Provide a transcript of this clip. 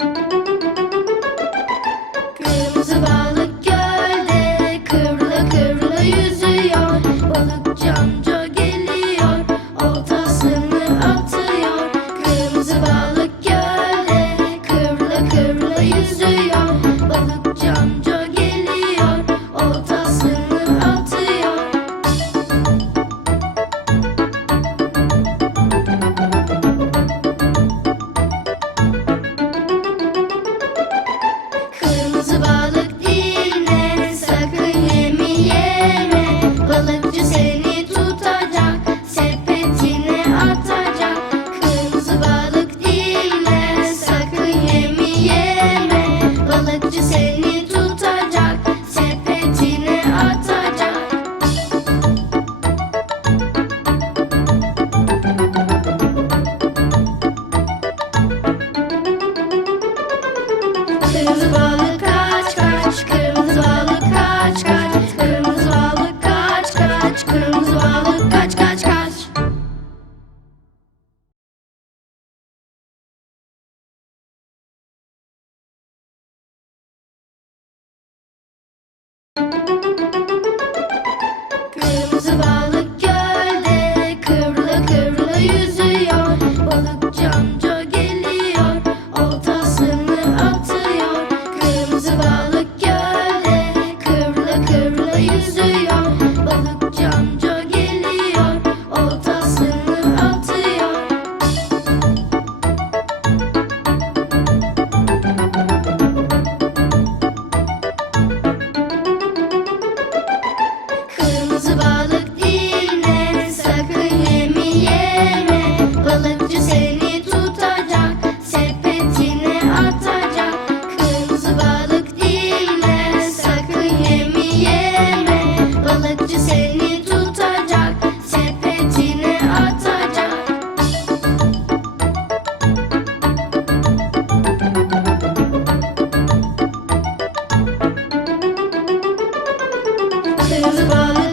Kırmızı Kırmızı balık kaç kaç, kırmızı balık kaç kaç, kırmızı balık kaç kaç, kırmızı kaç kaç. is about